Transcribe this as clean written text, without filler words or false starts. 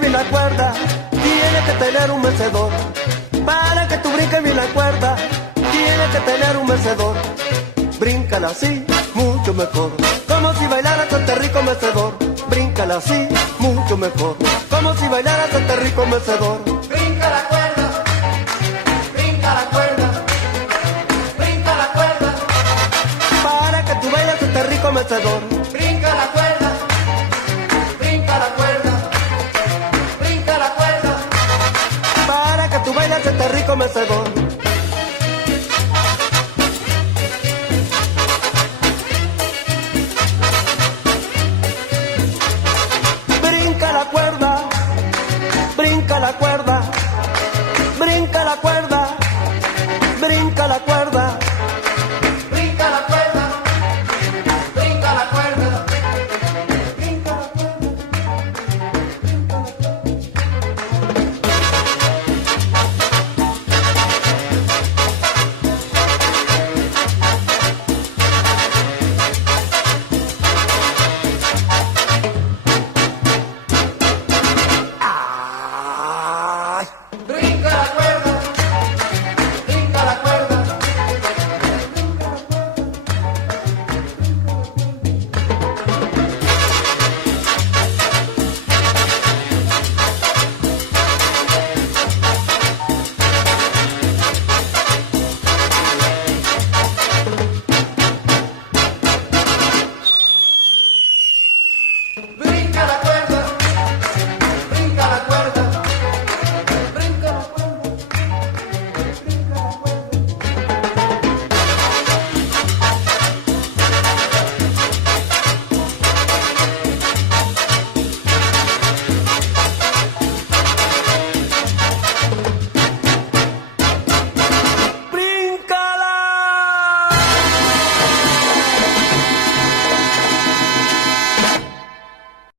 Bien la cuerda, tiene que tener un mecedor. Para que tú brinques bien la cuerda, tiene que tener un mecedor. Bríncala así, mucho mejor, como si bailaras este rico mecedor. Bríncala así, mucho mejor, como si bailaras este rico mecedor. Brinca la cuerda, brinca la cuerda, brinca la cuerda. Para que tú bailes este rico mecedor.